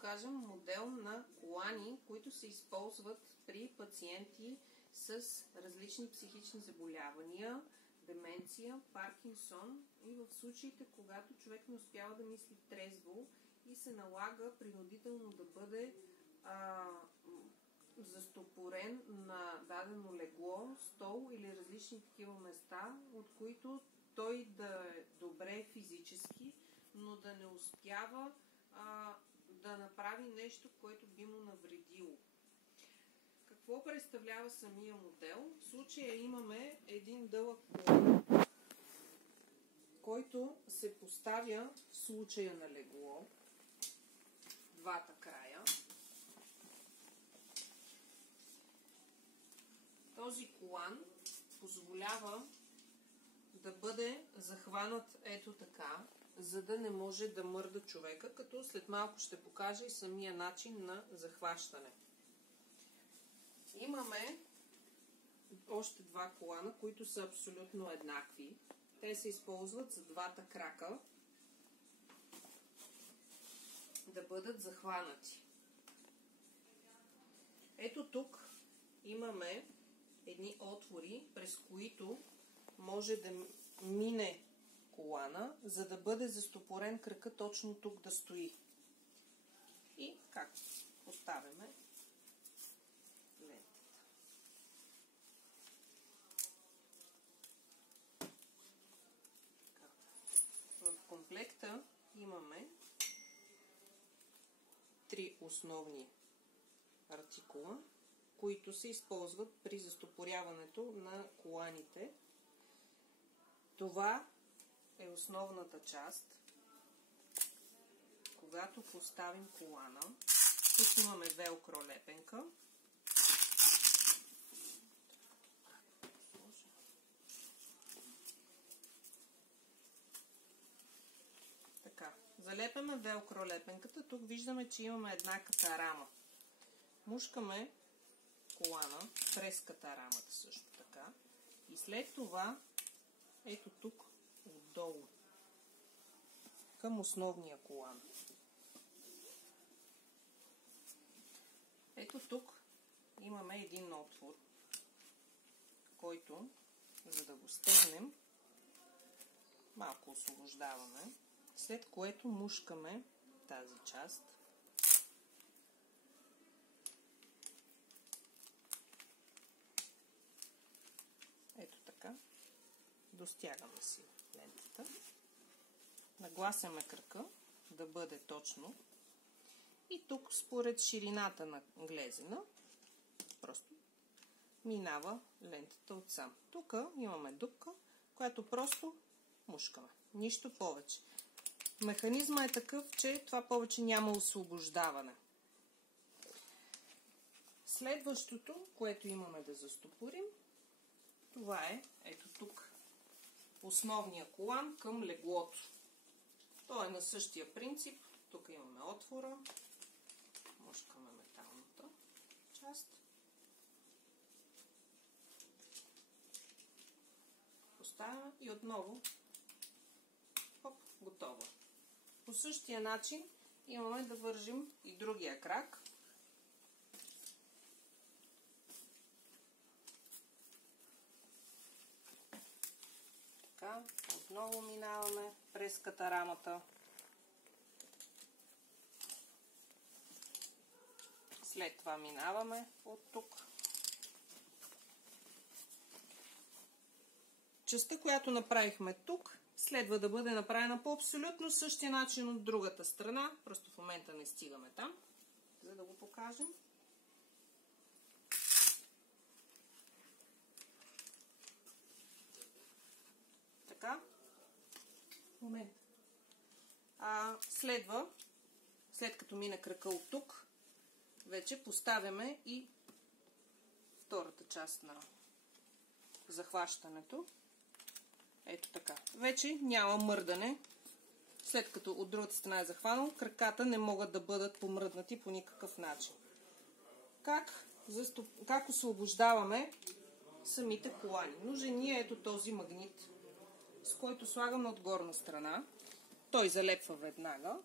покажем модел на колани, които се използват при пациенти с различни психични заболявания, деменция, Паркинсон и в случаите, когато човек не успява да мисли трезво и се налага принудително да бъде застопорен на дадено легло, стол или различни такива места, от които той да е добре физически, но да не успява да направи нещо, което би му навредило. Какво представлява самия модел? В случая имаме един дълъг колан, който се поставя в случая на легло, двата края. Този колан позволява да бъде захванат ето така, за да не може да мърда човека, като след малко ще покажа и самия начин на захващане. Имаме още два колана, които са абсолютно еднакви. Те се използват за двата крака да бъдат захванати. Ето тук имаме едни отвори, през които може да мине колана, за да бъде застопорен крака точно тук да стои. И как поставяме лентата. В комплекта имаме 3 основни артикула, които се използват при застопоряването на коланите. Това е основната част. Когато поставим колана, тук имаме велкро лепенка. Така, залепяме велкро лепенката. Тук виждаме, че имаме една катарама. Мушкаме колана през катарамата също така. И след това, ето тук, отдолу, към основния колан. Ето тук имаме един отвор, който, за да го стегнем, малко освобождаваме, след което мушкаме тази част. Ето така. Достягаме си лентата. Нагласяме крака да бъде точно. И тук, според ширината на глезена, просто минава лентата отсам. Тук имаме дупка, която просто мушкаме. Нищо повече. Механизма е такъв, че това повече няма освобождаване. Следващото, което имаме да застопорим, това е, ето тук, основния колан към леглото. То е на същия принцип. Тук имаме отвора. Мушкаме металната част. Поставяме и отново хоп, готово. По същия начин имаме да вържим и другия крак. Така, отново минаваме през катарамата. След това минаваме от тук. Частта, която направихме тук, следва да бъде направена по абсолютно същия начин от другата страна. Просто в момента не стигаме там, за да го покажем. Така. Момент. След като мине крака от тук, вече поставяме и втората част на захващането. Ето така. Вече няма мърдане. След като от другата страна е захванал, краката не могат да бъдат помръднати по никакъв начин. Как освобождаваме самите колани? Нужен ни е ето този магнит, с който слагаме от горна страна. Той залепва веднага.